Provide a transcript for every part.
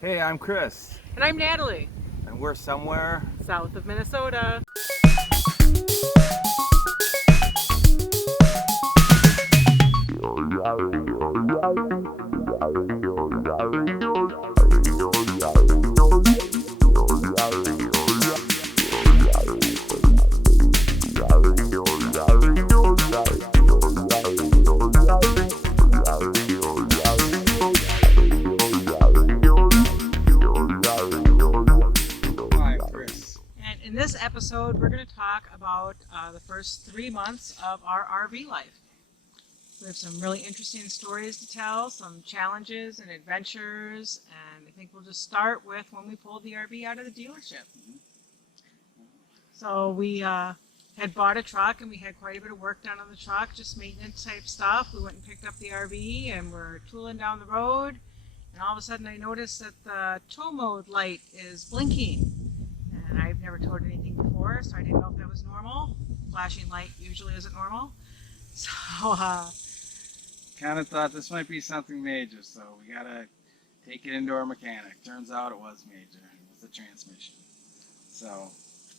Hey, I'm Chris, And I'm Natalie, and we're somewhere. south of Minnesota. Hi, I'm Chris. And in this episode, we're going to talk about the first 3 months of our RV life. We have some really interesting stories to tell, some challenges and adventures, and I think we'll just start with when we pulled the RV out of the dealership. So we had bought a truck and we had quite a bit of work done on the truck, just maintenance type stuff. We went and picked up the RV and we're tooling down the road, and all of a sudden I noticed that the tow mode light is blinking. And I've never towed anything before, so I didn't know if that was normal. Flashing light usually isn't normal. So, Kind of thought this might be something major, so we gotta take it into our mechanic. Turns out it was major. It was the transmission. So,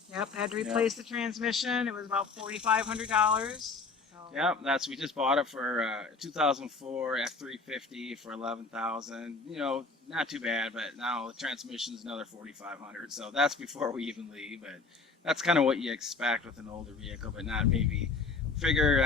yep, had to replace the transmission. It was about $4,500. So, we just bought it for 2004 F350 for 11,000. You know, not too bad, but now the transmission's another 4,500. So that's before we even leave. But that's kind of what you expect with an older vehicle, but not maybe. Figure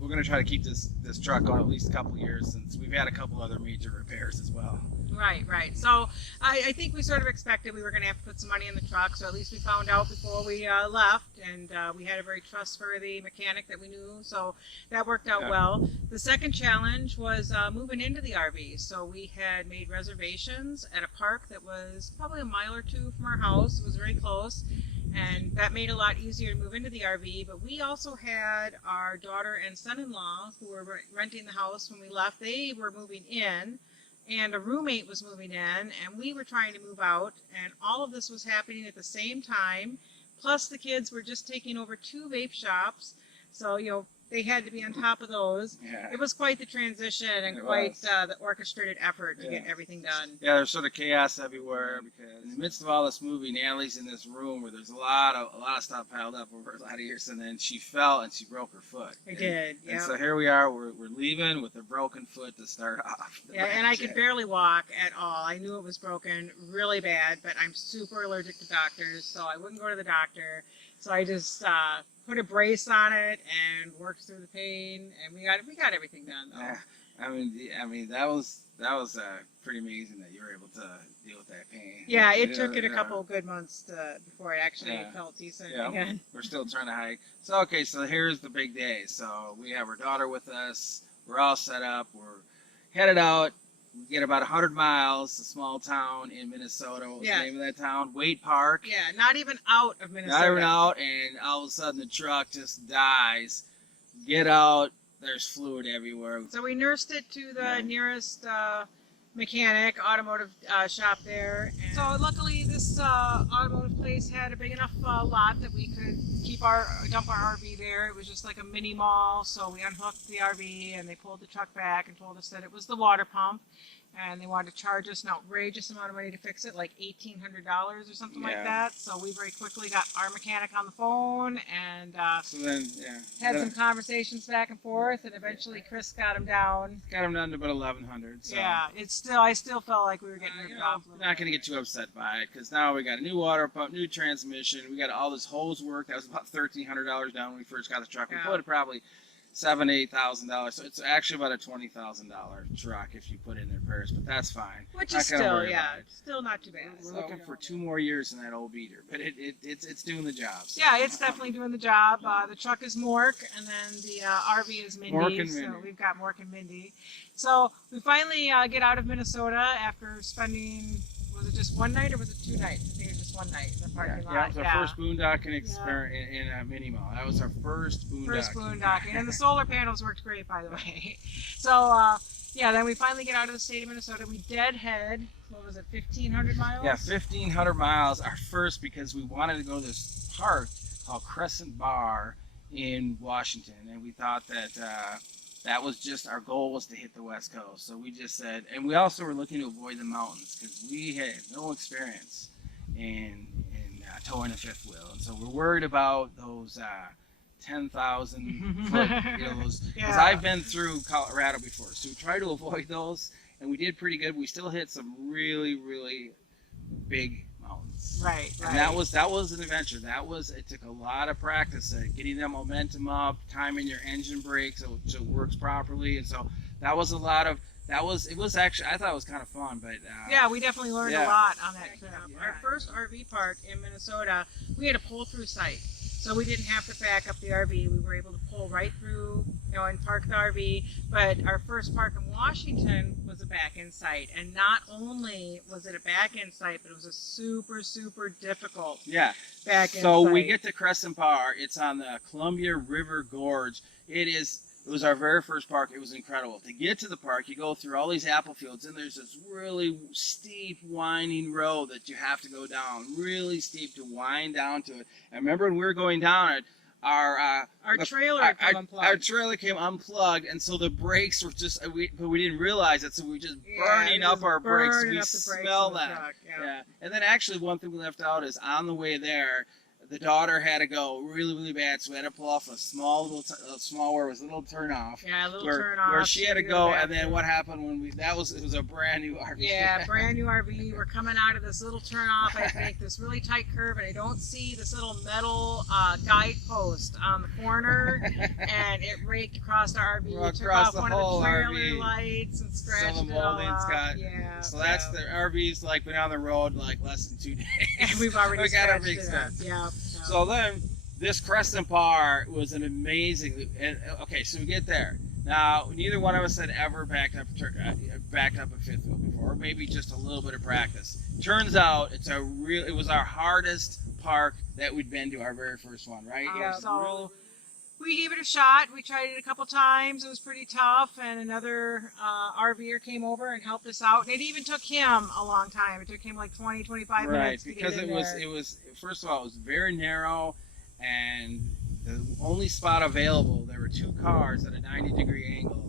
we're gonna try to keep this truck on at least a couple years, since we've had a couple other major repairs as well. Right. So I think we sort of expected we were going to have to put some money in the truck, so at least we found out before we left, and we had a very trustworthy mechanic that we knew, so that worked out well. The second challenge was moving into the RV. So we had made reservations at a park that was probably a mile or two from our house. It was very close, and that made it a lot easier to move into the RV. But we also had our daughter and son-in-law who were renting the house when we left. They were moving in, and a roommate was moving in, and we were trying to move out, and all of this was happening at the same time. Plus the kids were just taking over 2 vape shops, so they had to be on top of those. Yeah. It was quite the transition and quite the orchestrated effort to get everything done. Yeah, there's sort of chaos everywhere because in the midst of all this moving, Natalie's in this room where there's a lot of stuff piled up over a lot of years, and then she fell and she broke her foot. I did, yeah. And so here we are, we're leaving with a broken foot to start off. Yeah, and I could barely walk at all. I knew it was broken really bad, but I'm super allergic to doctors, so I wouldn't go to the doctor. So I just put a brace on it and worked through the pain, and we got everything done though. Yeah. I mean that was pretty amazing that you were able to deal with that pain. Yeah, it took it a couple of good months before I actually felt decent again. We're still trying to hike. So here's the big day. So we have our daughter with us. We're all set up. We're headed out. We get about 100 miles, a small town in Minnesota. What's the name of that town? Wade Park. Yeah, not even out of Minnesota. Not even out, and all of a sudden the truck just dies. Get out. There's fluid everywhere. So we nursed it to the nearest mechanic, automotive shop there. And so luckily this automotive place had a big enough lot that we could dump our RV there. It was just like a mini mall, so we unhooked the RV and they pulled the truck back and told us that it was the water pump, and they wanted to charge us an outrageous amount of money to fix it, like $1,800 or something like that. So we very quickly got our mechanic on the phone and had some conversations back and forth, and eventually Chris got him down. Got him down to about 1,100. So. Yeah, I still felt like we were getting ripped off. Not going to get too upset by it, because now we got a new water pump, new transmission. We got all this hose work. That was about $1,300 down when we first got the truck. We put it probably $7,000-8,000, so it's actually about a $20,000 truck if you put in the repairs, but that's fine. Which is still, still not too bad. We're looking for 2 more years in that old beater, but it's doing the job. So. Yeah, it's definitely doing the job. The truck is Mork, and then the RV is Mindy. Mork and Mindy. So we've got Mork and Mindy. So we finally get out of Minnesota after spending, was it just one night or was it 2 nights? I think it was just one night in the parking lot. Yeah, it was our first boondocking experience in a mini mall. That was our first boondocking. First boondocking. And the solar panels worked great, by the way. So, then we finally get out of the state of Minnesota. We deadhead, what was it, 1,500 miles? Yeah, 1,500 miles. Our first, because we wanted to go to this park called Crescent Bar in Washington. And we thought that that was just our goal was to hit the West Coast. So we just said, and we also were looking to avoid the mountains because we had no experience in towing a fifth wheel, and so we're worried about those 10,000 foot, those. Because I've been through Colorado before, so we try to avoid those, and we did pretty good. We still hit some really, really big mountains. Right. And that was an adventure. It took a lot of practice at getting that momentum up, timing your engine brake so it works properly, and so that was a lot of. It was actually, I thought it was kind of fun, but yeah, we definitely learned a lot on that trip. Yeah. Our first RV park in Minnesota, we had a pull through site, so we didn't have to back up the RV. We were able to pull right through, and park the RV. But our first park in Washington was a back end site, and not only was it a back end site, but it was a super, super difficult back end so site. we get to Crescent Bar. It's on the Columbia River Gorge. It was our very first park. It was incredible. To get to the park, you go through all these apple fields, and there's this really steep, winding road that you have to go down. Really steep to wind down to it. I remember when we were going down it, our trailer came unplugged, and so the brakes were but we didn't realize it, so we were just burning up our brakes. We smell that. Yeah. And then actually one thing we left out is on the way there, the daughter had to go really, really bad, so we had to pull off a small where it was a little turn off. Yeah, a little turn off. Where she had to go, and then what happened when it was a brand new RV. Yeah, brand new RV. We're coming out of this little turn off, I think, this really tight curve, and I don't see this little metal guidepost on the corner, and it raked across our RV, took off one of the trailer lights, and scratched it all up. Yeah. So that's the RV's been on the road less than 2 days. And we've already got to fix that. Yeah. So then, this Crescent Bar was an amazing. Okay, so we get there. Now, neither one of us had ever backed up a fifth wheel before, or maybe just a little bit of practice. Turns out it was our hardest park that we'd been to, our very first one, right? So we gave it a shot. We tried it a couple times. It was pretty tough, and another RVer came over and helped us out. And it even took him a long time. It took him like 20, 25 minutes to get in there. Right, because it was first of all, it was very narrow, and the only spot available, there were two cars at a 90-degree angle,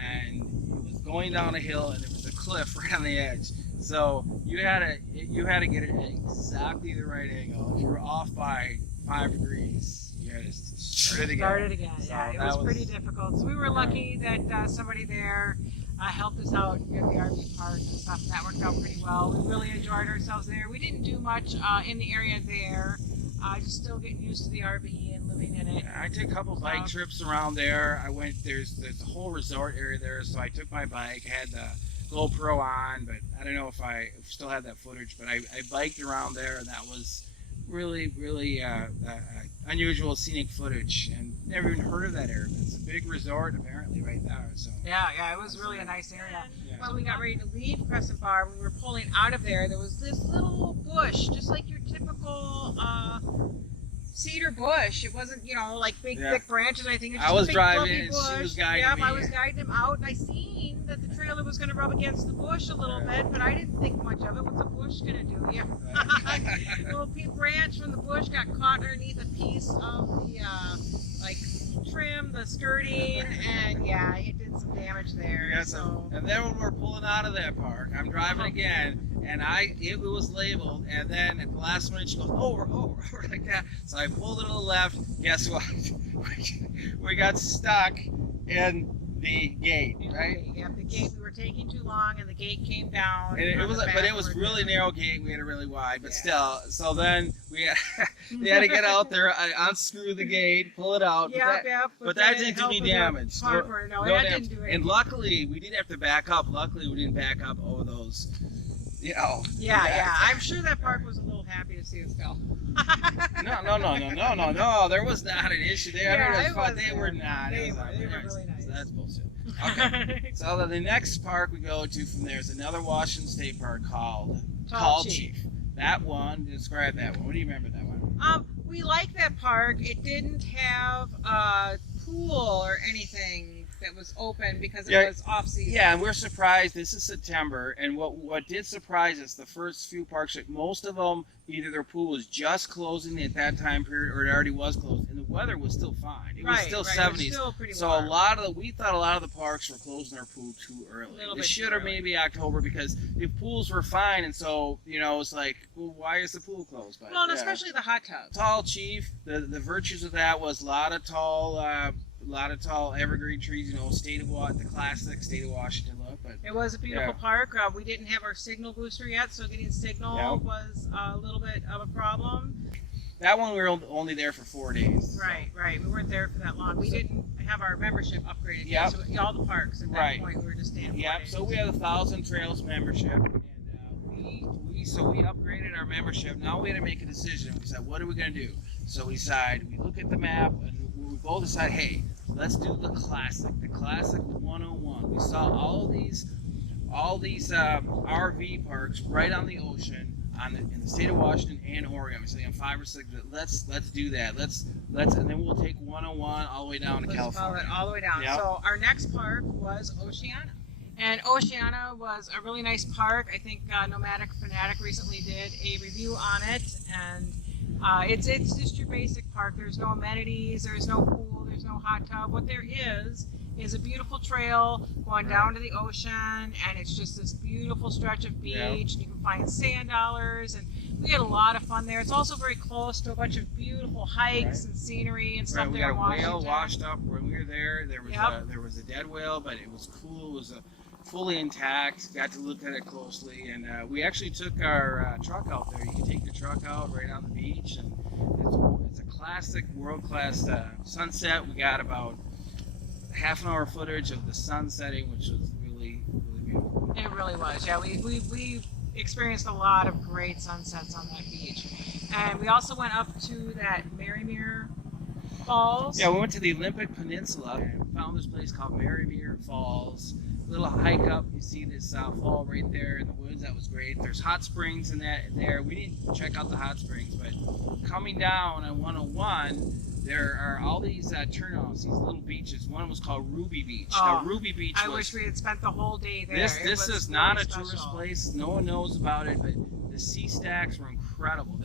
and it was going down a hill, and there was a cliff right on the edge. So you had to get it at exactly the right angle. If you were off by 5 degrees, you had to start it again. So yeah, it was pretty difficult. So we were lucky that somebody there helped us out at the RV park and stuff. And that worked out pretty well. We really enjoyed ourselves there. We didn't do much in the area there. Just still getting used to the RV and living in it. I took a couple bike trips around there. There's a whole resort area there, so I took my bike. I had the GoPro on, but I don't know if I still had that footage, but I biked around there, and that was really, really unusual scenic footage, and never even heard of that area. But it's a big resort apparently right there. So yeah, it was really a nice area. Yeah. When we got ready to leave Crescent Bar, when we were pulling out of there was this little bush, just like your typical cedar bush. It wasn't, big thick branches. I think it was just I was a big driving, and bush. she was guiding me. I was guiding him out, and I seen that the trailer was going to rub against the bush a little bit, but I didn't think much of it. What's a bush going to do? Yeah, a little branch from the bush got caught underneath a piece of the trim, the skirting, and it did some damage there. Yeah, and then when we're pulling out of that park, I'm driving again, and it was labeled, and then at the last minute she goes over like that. So I pulled it to the left. Guess what? We got stuck in the gate, right? Yeah, the gate. We were taking too long, and the gate came down. And it was really narrow gate. We had it really wide, but still. So then we had to get out there, unscrew the gate, pull it out. But that didn't do any damage. No didn't do anything. And luckily, we did have to back up. Luckily, we didn't back up over those. Yeah. I'm sure that park was a little happy to see us go. No. There was not an issue there. Yeah, I mean, it was fun. They were not. They were really nice. So that's bullshit. Okay. So the next park we go to from there is another Washington State park called Tall Chief. That one, describe that one. What do you remember that one? We liked that park. It didn't have a pool or anything that was open because it was off season. Yeah, and we're surprised. This is September, and what did surprise us, the first few parks, most of them, either their pool was just closing at that time period or it already was closed. In the weather was still fine. It was Right, still right. 70s. It was still pretty So warm. we thought a lot of the parks were closing their pool too early. A little They bit should too have early. maybe October, because the pools were fine, and so it's like, well, why is the pool closed? But, Well, and yeah. especially the hot tubs. Tall chief. The virtues of that was a lot of tall evergreen trees. The classic state of Washington look. But It was a beautiful Yeah. park. We didn't have our signal booster yet, so getting signal Yeah. was a little bit of a problem. that one we were only there for 4 days. so. Right. We weren't there for that long. We didn't have our membership upgraded Yep. yet, so all the parks at that Right. point we were just staying. 4 Yep. days. So we had a 1,000 Trails membership, and we upgraded our membership. Now we had to make a decision. We said, what are we gonna do? So we look at the map, and we both decide, hey, let's do the classic 101. We saw all these RV parks right on the ocean, in the state of Washington and Oregon. We said, 5 or 6. Let's do that. Let's and then we'll take 101 all the way down to Let's follow California. it all the way down. Yep. So our next park was Oceana. And Oceana was a really nice park. I think Nomadic Fanatic recently did a review on it, and it's just your basic park. There's no amenities, there's no pool, there's no hot tub. What there is a beautiful trail going down to the ocean, and it's just this beautiful stretch of beach, Yeah. and you can find sand dollars, and we had a lot of fun there. It's also very close to a bunch of beautiful hikes and scenery and stuff Right, we there got a in Washington. whale washed up when we were there. There was Yep. there was a dead whale, but it was cool. It was fully intact. Got to look at it closely, and we actually took our truck out there. You can take the truck out right on the beach, and it's a classic, world class sunset. We got about half an hour footage of the sun setting, which was really beautiful. It really was. Yeah, we experienced a lot of great sunsets on that beach, and we also went up to that Marymere Falls. Yeah, we went to the Olympic Peninsula and found this place called Marymere Falls. Little hike up, you see this fall right there in the woods. That was great. There's hot springs in there. We didn't check out the hot springs, but coming down on 101, there are all these turnoffs, these little beaches. One was called Ruby Beach. Now, Ruby Beach I wish we had spent the whole day there. This It was is not really a tourist special. place. No one knows about it, but the sea stacks were incredible.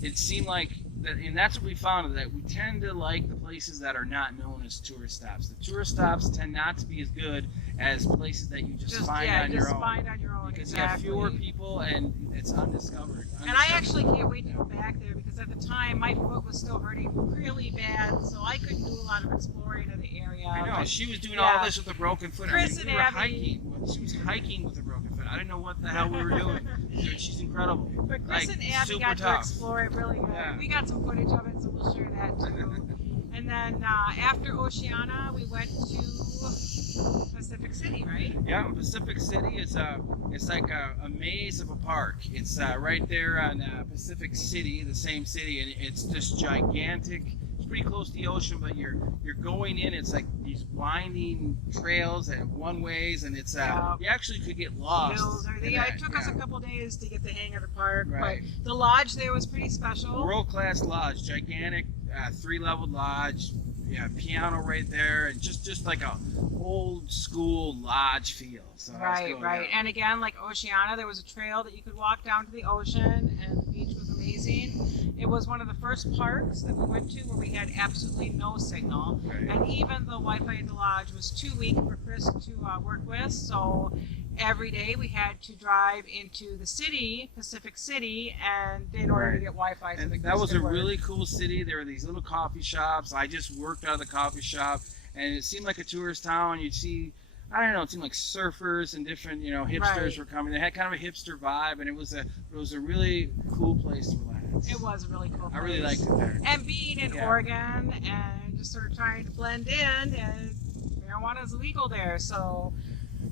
It seemed like that, and that's what we found, that we tend to like the places that are not known as tourist stops. The tourist stops tend not to be as good as places that you just find on your own. Find on your own. Because Exactly. you have fewer people and it's undiscovered. And I actually can't wait to go back there, because at the time my foot was still hurting really bad, so I couldn't do a lot of exploring of the area. I know, But she was doing yeah. all this with a broken foot. Chris we and were Abby- hiking. She was hiking with a broken foot. I didn't know what the hell we were doing. Dude, she's incredible. But Chris Like, and Abby super got to tough. explore it really good. Yeah. We got some footage of it, so we'll share that too. And then after Oceana, we went to Pacific City, right? Yeah, Pacific City is it's like a maze of a park. It's right there on Pacific City, the same city, and it's just gigantic. It's pretty close to the ocean, but you're going in. It's like these winding trails and one ways, and it's Yeah. you actually could get lost. Hills, everything. in Yeah, that, it took us a couple days to get the hang of the park, Right. but the lodge there was pretty special. World class lodge, gigantic 3-leveled lodge. Yeah, piano right there, and just like a old school lodge feel. So that's Right, cool, right. yeah. And again, like Oceana, there was a trail that you could walk down to the ocean, and the beach was amazing. It was one of the first parks that we went to where we had absolutely no signal. Right. And even the Wi-Fi at the lodge was too weak for Chris to work with, so every day we had to drive into the city, Pacific City, and in order to Right. get Wi-Fi. So And that that Chris was could a work. really cool city. There were these little coffee shops. I just worked out of the coffee shop, and it seemed like a tourist town. You'd see, I don't know, it seemed like surfers and different, hipsters Right. were coming. They had kind of a hipster vibe, and it was a really cool place to relax. It was a really cool place. I really liked it there. And being in Yeah. Oregon and just sort of trying to blend in, and marijuana is legal there, so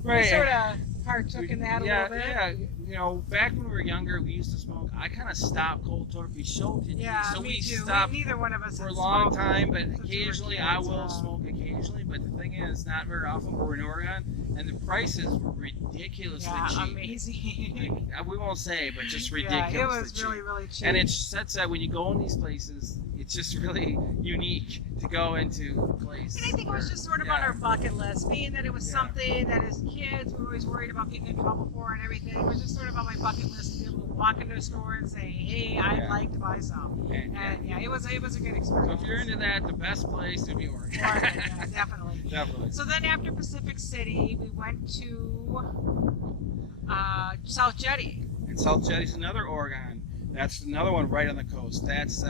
we sort of partook in that a yeah, little bit. Yeah, back when we were younger, we used to smoke. I kind of stopped cold turkey. So did you. Yeah, So me we too. stopped Neither one of us for had a long smoked time, but since we were occasionally I kids, will smoke occasionally. But the thing is, not very often. We're in Oregon, and the prices were ridiculously Yeah, cheap. amazing. We won't say, but just Yeah, ridiculously it was cheap. really, really cheap. And it sets that when you go in these places, it's just really unique to go into a place. And I think it was just sort of Yeah. on our bucket list, being that it was Yeah. something that as kids we were always worried about getting in trouble for and everything. It was just sort of on my bucket list to be able to walk into a store and say, "Hey, I'd Yeah. like to buy some." And, And yeah, it was a good so experience. if you're into that, the best place to be Oregon. Oregon, yeah, definitely. Definitely. So then after Pacific City, we went to South Jetty. And South Jetty's another Oregon. That's another one right on the coast. That's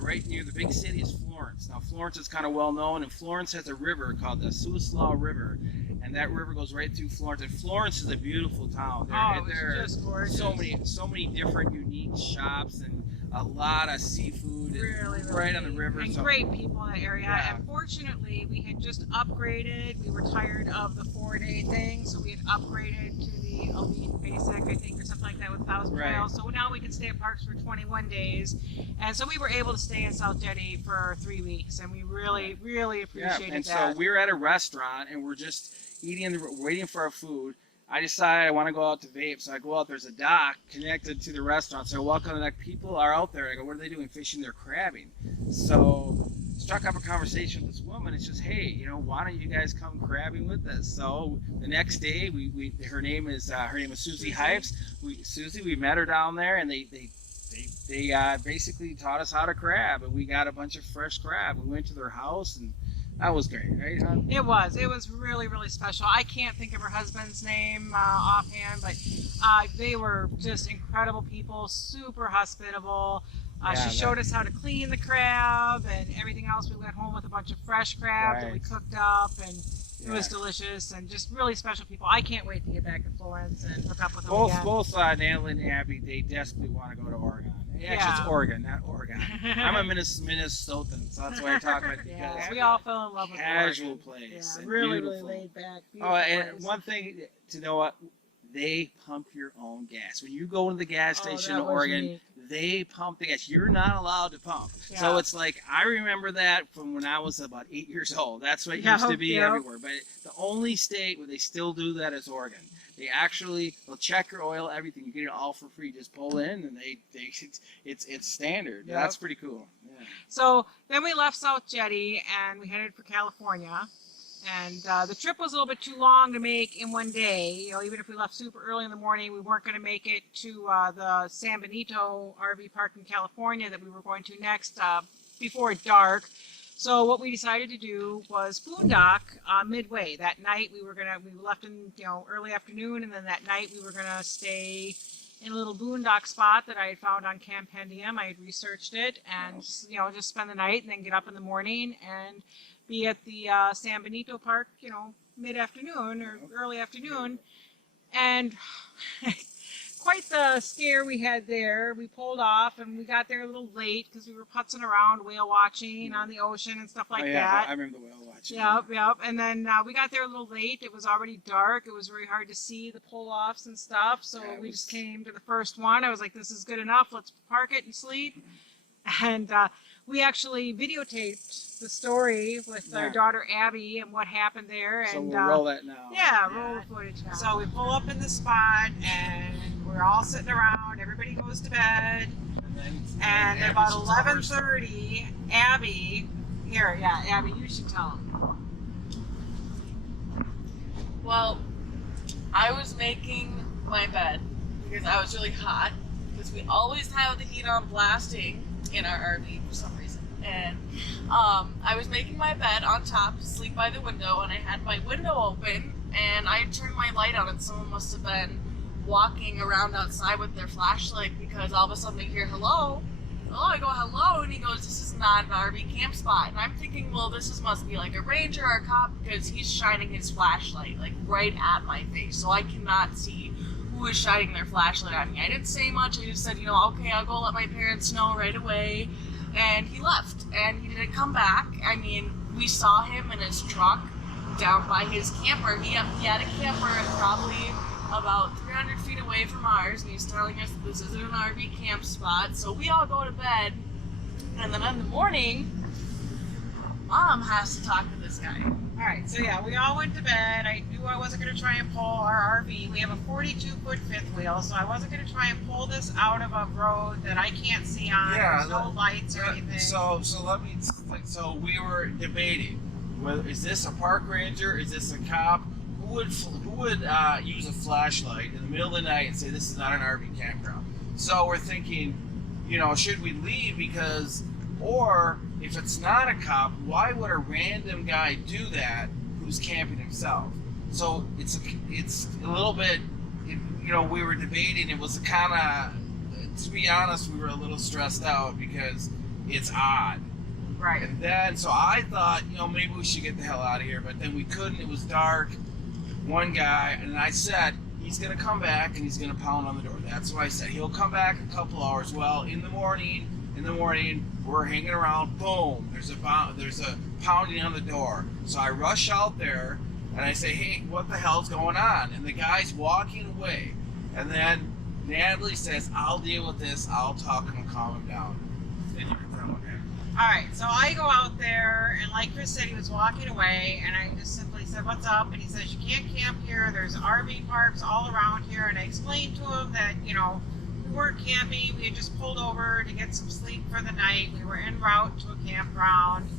right near the big city is Florence. Now Florence is kind of well known, and Florence has a river called the Suislaw River, and that river goes right through Florence. And Florence is a beautiful town. It was just gorgeous. So many different unique shops and a lot of seafood. Really, and right on the neat. river. And so- great people in the area. Yeah. And fortunately, we had just upgraded. We were tired of the 4-day thing, so we had upgraded to the Elite Basic, I think, or something like that with 1,000 Right. miles. So now we can stay at parks for 21 days. And so we were able to stay in South Jetty for 3 weeks, and we really, really Yeah, appreciated and that. so we were at a restaurant and we're just eating, waiting for our food. I decided I want to go out to vape, so I go out. There's a dock connected to the restaurant, so I walk on the dock. People are out there. I go, what are they doing? Fishing? They're crabbing. So struck up a conversation with this woman. It's just, hey, why don't you guys come crabbing with us? So the next day, her name is Susie Hypes. We met her down there, and they basically taught us how to crab, and we got a bunch of fresh crab. We went to their house, and that was great, right, hon? It was really, really special. I can't think of her husband's name offhand, but they were just incredible people, super hospitable. Yeah, She showed us how to clean the crab and everything else. We went home with a bunch of fresh crab that we Right. cooked up, and it was Yeah. delicious and just really special people. I can't wait to get back to Florence and hook up with them Both again. Natalie and Abby, they desperately want to go to Oregon. Actually, Yeah. it's Oregon, not Oregon. I'm a Minnesotan, so that's why I talk about it, because Yeah, we all fell in love with casual Oregon. place. Yeah, and really, beautiful. really laid back. Oh, beautiful and place. one thing to know what they pump your own gas. When you go to the gas station that in was Oregon, unique. they pump the gas. You're not allowed to pump. Yeah. So it's like I remember that from when I was about 8 years old. That's what it used to be Yeah. everywhere. But the only state where they still do that is Oregon. They'll check your oil, everything. You get it all for free. Just pull in, and it's standard. Yep. That's pretty cool. Yeah. So then we left South Jetty and we headed for California. And the trip was a little bit too long to make in one day. Even if we left super early in the morning, we weren't going to make it to the San Benito RV park in California that we were going to next before dark. So what we decided to do was boondock midway. That night we left in early afternoon, and then that night we were going to stay in a little boondock spot that I had found on Campendium. I had researched it, and just spend the night and then get up in the morning and be at the San Benito Park, mid-afternoon or early afternoon. And quite the scare we had there. We pulled off, and we got there a little late because we were putzing around, whale watching on the ocean and stuff like Oh, yeah, that. I remember the whale watching. Yep. And then we got there a little late. It was already dark. It was very hard to see the pull-offs and stuff. So Yeah, it we was- just came to the first one. I was like, this is good enough. Let's park it and sleep. And we actually videotaped the story with our Yeah. daughter Abby and what happened there. So And we'll roll that now. yeah, roll the footage now. So we pull up in the spot, and we're all sitting around. Everybody goes to bed. And at about 11:30, Abby, Abby, you should tell them. Well, I was making my bed because I was really hot, because we always have the heat on blasting in our RV for some reason. And I was making my bed on top to sleep by the window, and I had my window open, and I had turned my light on, and someone must have been walking around outside with their flashlight, because all of a sudden I hear hello. Oh, I go hello, and he goes, this is not an RV camp spot. And I'm thinking, well, must be like a ranger or a cop, because he's shining his flashlight like right at my face, so I cannot see who is shining their flashlight at me. I didn't say much. I just said, okay, I'll go let my parents know right away. And he left, and he didn't come back. I mean, we saw him in his truck down by his camper. He had a camper probably about 300 feet away from ours, and he's telling us that this isn't an RV camp spot. So we all go to bed, and then in the morning, Mom has to talk to this guy. All right, so yeah, we all went to bed. I knew I wasn't going to try and pull our RV. We have a 42-foot fifth wheel, so I wasn't going to try and pull this out of a road that I can't see on. Yeah, There's no lights or anything. So we were debating, is this a park ranger? Is this a cop? Who would use a flashlight in the middle of the night and say this is not an RV campground? So we're thinking, should we leave or if it's not a cop, why would a random guy do that who's camping himself? So it's a little bit, we were debating. It was kind of, to be honest, we were a little stressed out because it's odd. Right. And then, so I thought, maybe we should get the hell out of here. But then we couldn't. It was dark. One guy, and I said, he's going to come back and he's going to pound on the door. That's what I said. He'll come back in a couple hours. Well, in the morning, we're hanging around. Boom, there's a pounding on the door. So I rush out there and I say, hey, what the hell's going on? And the guy's walking away. And then Natalie says, I'll deal with this. I'll talk him and calm him down. Then you can tell him. All right, so I go out there, and like Chris said, he was walking away, and I just simply said, what's up? And he says, you can't camp here. There's RV parks all around here. And I explained to him that, we weren't camping. We had just pulled over to get some sleep for the night. We were en route to a campground,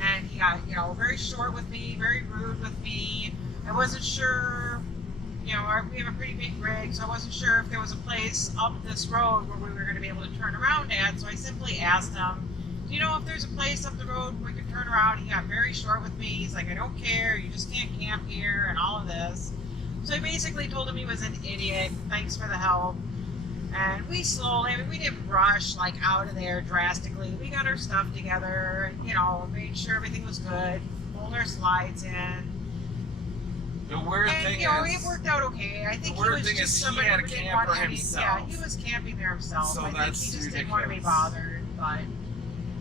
and he got, very short with me, very rude with me. I wasn't sure, we have a pretty big rig, so I wasn't sure if there was a place up this road where we were going to be able to turn around at. So I simply asked him, do you know if there's a place up the road where we can turn around? He got very short with me. He's like, I don't care. You just can't camp here and all of this. So I basically told him he was an idiot. Thanks for the help. And we we didn't rush like out of there drastically. We got our stuff together and, made sure everything was good. Pulled our slides in. The weird thing it worked out okay. I think he was just somebody who didn't want to be. Yeah, he was camping there himself. So I think he just ridiculous. didn't want to be bothered. But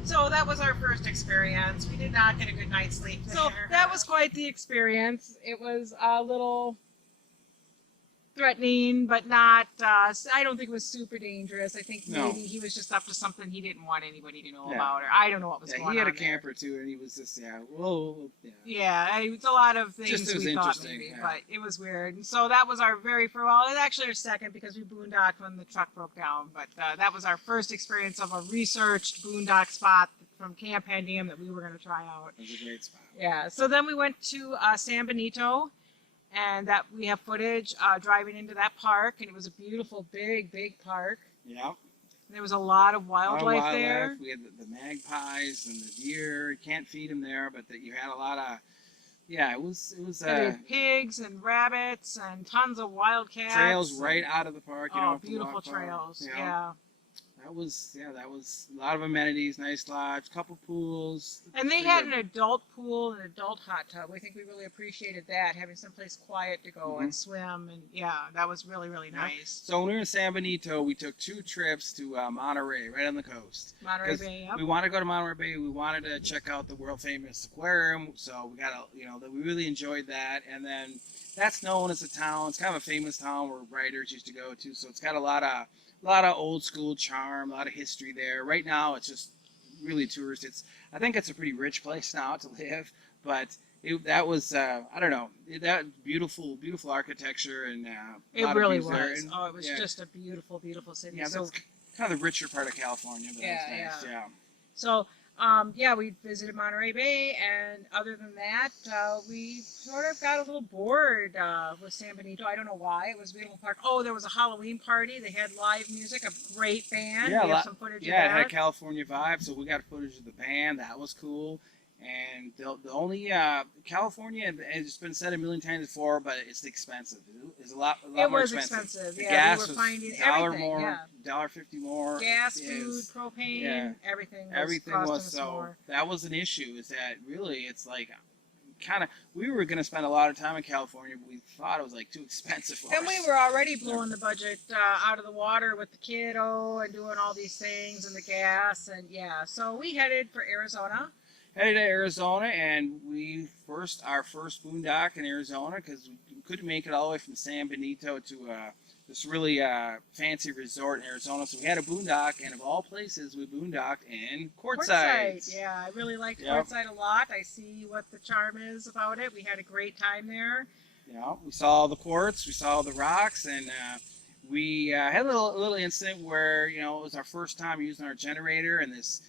so that was our first experience. We did not get a good night's sleep. So that was quite the experience. It was a little threatening, but not. I don't think it was super dangerous. I think maybe he was just up to something he didn't want anybody to know about, or I don't know what was going on. He had a there. camper too, and he was just Yeah, it's a lot of things Just it was we thought interesting, maybe, yeah. but it was weird. And so that was our it was actually our second because we boondocked when the truck broke down. But that was our first experience of a researched boondock spot from Camp Hendium that we were going to try out. It was a great spot. Yeah, so then we went to San Benito, and that we have footage driving into that park, and it was a beautiful, big park. Yeah. There was a lot of wildlife there. We had the magpies and the deer. You can't feed them there, but you had a lot of. Yeah, it was. And there were pigs and rabbits and tons of wildcats. Trails right out of the park. You don't have to beautiful walk far, trails. you know. Yeah. That was a lot of amenities, nice lodge, couple pools. And they had an adult pool and an adult hot tub. We think we really appreciated that, having someplace quiet to go and swim. And yeah, that was really, really nice. So when we were in San Benito, we took 2 trips to Monterey, right on the coast. Monterey Bay, yep. We wanted to go to Monterey Bay. We wanted to check out the world famous aquarium. So we got we really enjoyed that. And then that's known as a town. It's kind of a famous town where writers used to go to. So it's got a lot of old school charm, a lot of history there. Right now, it's just really tourist. I think it's a pretty rich place now to live, but that was I don't know, that beautiful architecture and it really was. And, it was just a beautiful city. Yeah, so that's kind of the richer part of California. But nice. Yeah. So. We visited Monterey Bay, and other than that, we sort of got a little bored with San Benito. I don't know why. It was a beautiful park. Oh, there was a Halloween party. They had live music, a great band. Yeah, we have some footage of it that. had California vibe, so we got footage of the band. That was cool. And the only California, it's been said a million times before, but it's expensive. It's a lot more expensive. The gas we were was finding $1 more, yeah. $1.50 more. Gas, food, propane, everything was us so. more. That was an issue. Is that really? It's like we were going to spend a lot of time in California, but we thought it was like too expensive for us. And we were already blowing the budget out of the water with the kiddo and doing all these things and the gas and so we headed for Arizona. Headed to Arizona, and our first boondock in Arizona because we couldn't make it all the way from San Benito to this really fancy resort in Arizona. So we had a boondock, and of all places, we boondocked in Quartzsite. Yeah, I really liked Quartzsite a lot. I see what the charm is about it. We had a great time there. Yeah, we saw the quartz, we saw the rocks, and we had a little incident where it was our first time using our generator, and this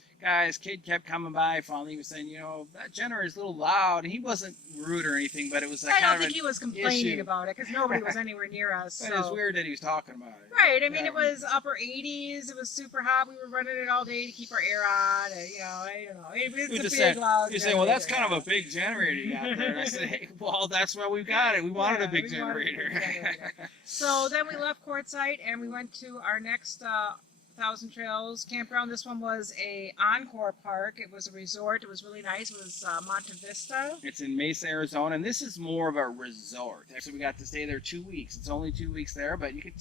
kid kept coming by. Finally, he was saying, that generator's a little loud. And he wasn't rude or anything, but it was like I kind don't of think an he was complaining issue. about it because nobody was anywhere near us. But it was So. weird that he was talking about it. Right. I mean, Yeah. it was upper 80s. It was super hot. We were running it all day to keep our air on. And, I don't know. He It's was a just big, saying, loud. You're saying, well, that's generator, kind of a big generator you got there. And I said, hey, well, that's why we've got it. We wanted Yeah, a big we wanted a big generator. generator. So then we left Quartzsite and we went to our next Thousand Trails campground. This one was a Encore Park. It was a resort. It was really nice. It was Monte Vista. It's in Mesa, Arizona, and this is more of a resort. So we got to stay there 2 weeks. It's only 2 weeks there, but you could.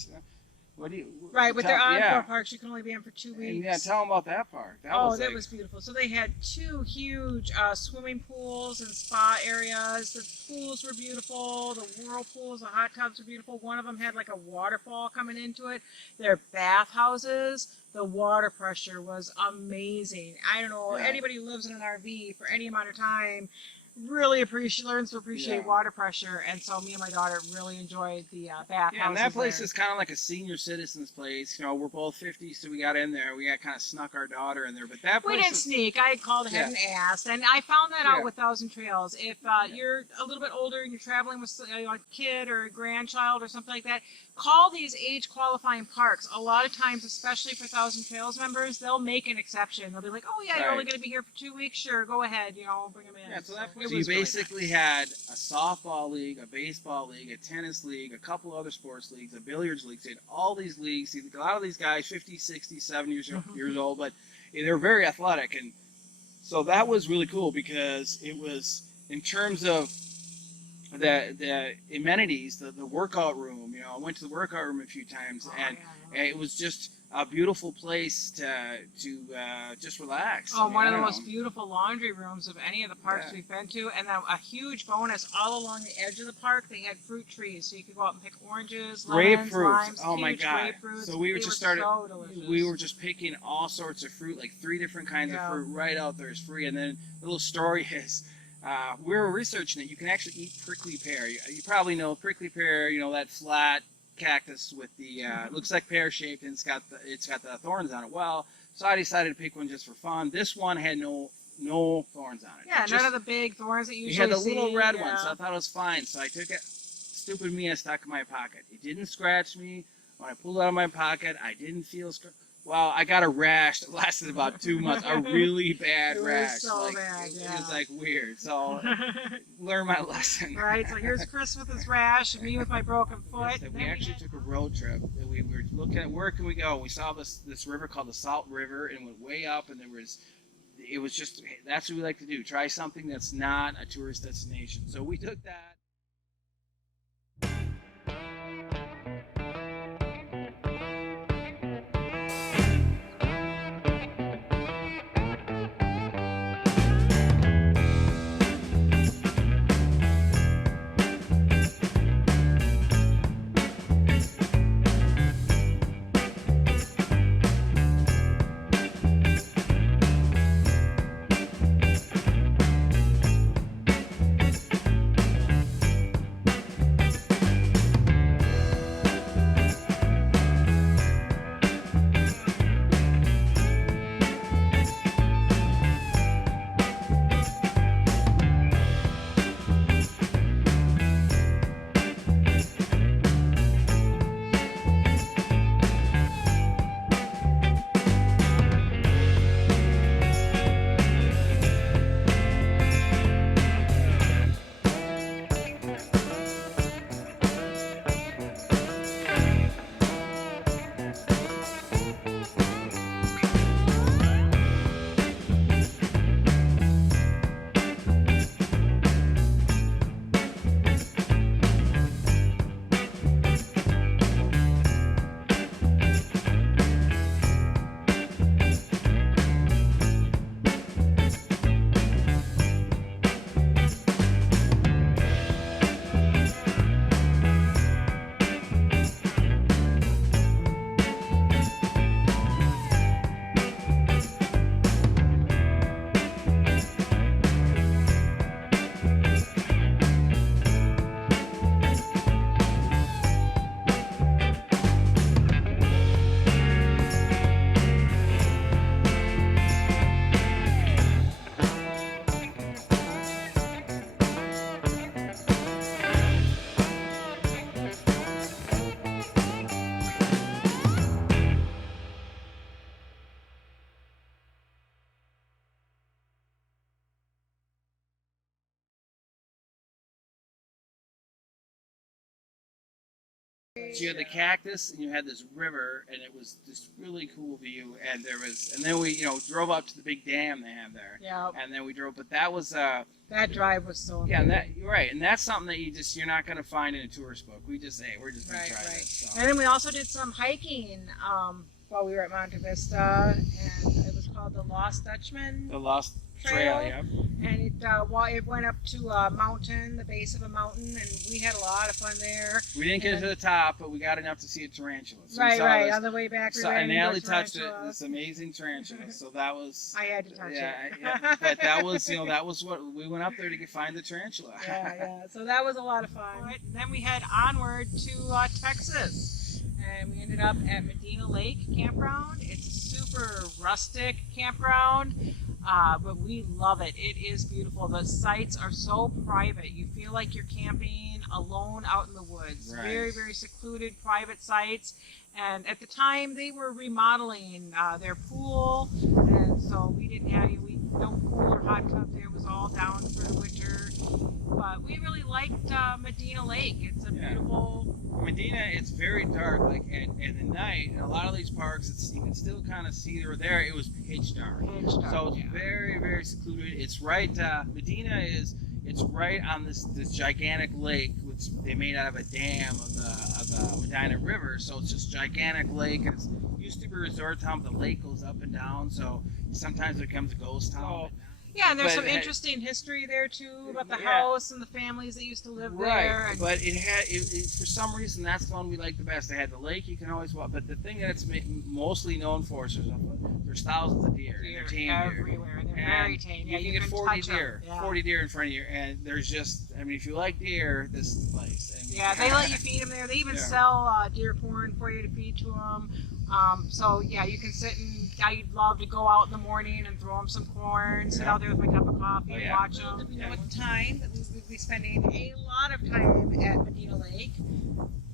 Right, with their tell- Encore yeah. parks, you can only be in for 2 weeks. And yeah, tell them about that park. That Oh, was that like- was beautiful. So they had 2 huge swimming pools and spa areas. The pools were beautiful. The whirlpools, the hot tubs were beautiful. One of them had like a waterfall coming into it. Their bathhouses, the water pressure was amazing. I don't know, Yeah. anybody who lives in an RV for any amount of time really learns to appreciate Yeah. water pressure. And so me and my daughter really enjoyed the bathhouses. Yeah, and that place there. is kind of like a senior citizens place. We're both 50, so we got in there. We got kind of snuck our daughter in there, but that We place didn't is, sneak. I called ahead and asked, and I found that Yeah. out with Thousand Trails. If you're a little bit older and you're traveling with a kid or a grandchild or something like that, call these age qualifying parks. A lot of times, especially for Thousand Trails members, they'll make an exception. They'll be like, "Oh yeah, you're only Right. going to be here for 2 weeks. Sure, go ahead. Bring them in." Yeah, so it you was really basically had a softball league, a baseball league, a tennis league, a couple other sports leagues, a billiards league. So you had all these leagues. A lot of these guys, 50, 60, 70 years old, but they're very athletic. And so that was really cool because it was, in terms of the amenities, the workout room. I went to the workout room a few times, nice. and Oh, yeah. it was just a beautiful place to just relax. Oh, one I of the don't most know. beautiful laundry rooms of any of the parks Yeah. we've been to. And then a huge bonus, all along the edge of the park, they had fruit trees. So you could go out and pick oranges, lemons, Grapefruits. limes, Oh my huge God. grapefruits. So we were They just so delicious. we were just picking all sorts of fruit, like 3 different kinds Yeah. of fruit right out there is free. And then the little story is, we were researching it. You can actually eat prickly pear. You probably know prickly pear, that flat cactus with the, it looks like pear shaped and it's got the thorns on it. Well, so I decided to pick one just for fun. This one had no thorns on it. Yeah, It none just- of the big thorns that you It usually had the see. little red yeah. one, so I thought it was fine. So I took it. Stupid me, I stuck it in my pocket. It didn't scratch me. When I pulled it out of my pocket, I didn't feel Well, I got a rash that lasted about 2 months. A really bad It was rash. so bad, It yeah. was like weird. So learn my lesson. Right, so here's Chris with his rash, and me with my broken foot. Yes, that we actually took a road trip. That we were looking at where can we go. We saw this river called the Salt River, and went way up, and it was just, that's what we like to do. Try something that's not a tourist destination. So we took that. So you had the cactus, and you had this river, and it was this really cool view. And then we, drove up to the big dam they have there, Yeah, and then we drove. But that was, that drive was so yeah, amazing. you're right, and that's something that you're not gonna find in a tourist book. We just we're just gonna Right, try right. this. So. And then we also did some hiking while we were at Monte Vista, and it was called the Lost Dutchman. The Lost Trail. Trail, yeah. And it went up to a mountain, the base of a mountain, and we had a lot of fun there. We didn't get And to the top, but we got enough to see a tarantula. So we Right, saw right. this- On the way back, we So, ran and into a Natalie touched it. tarantula. This amazing tarantula. So that was. I had to touch yeah, it. yeah. But that was, that was what we went up there to find the tarantula. Yeah, yeah. So that was a lot of fun. Right. Then we head onward to Texas, and we ended up at Medina Lake Campground. It's a super rustic campground, but we love it. It is beautiful. The sites are so private. You feel like you're camping alone out in the woods. Right. Very, very secluded, private sites. And at the time, they were remodeling their pool, and so we didn't have no pool or hot tub there. It was all down for the winter. But we really liked Medina Lake. It's a beautiful. Medina, it's very dark. Like at the night, in a lot of these parks, you can still kind of see they're there. It was pitch dark. So it's very, very secluded. It's right. Medina it's right on this gigantic lake, which they made out of a dam of the Medina River. So it's this gigantic lake. It used to be a resort town, but the lake goes up and down. So sometimes it becomes a ghost town. Yeah, and there's But some it- interesting history there too about the Yeah. house and the families that used to live there. Right, And but it had for some reason that's the one we like the best. They had the lake you can always walk, but the thing that it's mostly known for is there's thousands of deer. And they're tame deer. everywhere. They're And very tame. Yeah, you can get 40 touch 'em. deer, Yeah. 40 deer in front of you, and there's just, if you like deer, this is the place. And Yeah, they let you feed them there. They even Yeah. sell deer corn for you to feed to them. So yeah, you can sit and I'd love to go out in the morning and throw them some corn, sit out there with my cup of coffee Oh, and yeah. watch them. Yeah. With time, we'll be spending a lot of time at Medina Lake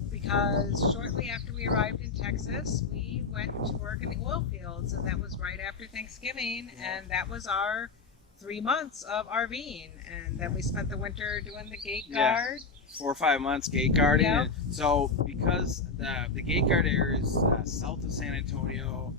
because shortly after we arrived in Texas, we went to work in the oil fields, and that was right after Thanksgiving, and that was our 3 months of RVing, and then we spent the winter doing the gate Yeah. guard. 4 or 5 months gate guarding. Yeah. And so because the gate guard area is south of San Antonio,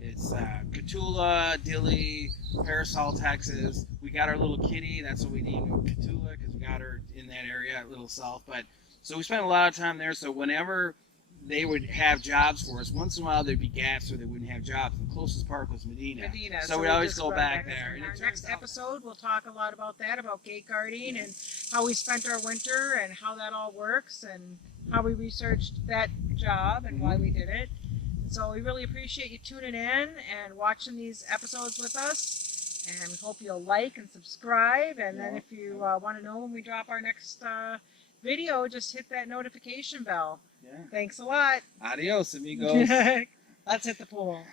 it's Cotulla, Dilley, Parasol, Texas. We got our little kitty. That's what we named her, Cotulla, because we got her in that area, a little south. But so we spent a lot of time there. So whenever they would have jobs for us, once in a while there'd be gaps where they wouldn't have jobs. The closest park was Medina. So we'd we always just go run back there. In And our it turns next out- episode, we'll talk a lot about that, about gate guarding and how we spent our winter and how that all works and how we researched that job and why we did it. So we really appreciate you tuning in and watching these episodes with us. And we hope you'll like and subscribe. And then if you want to know when we drop our next video, just hit that notification bell. Yeah. Thanks a lot. Adios, amigos. Let's hit the pool.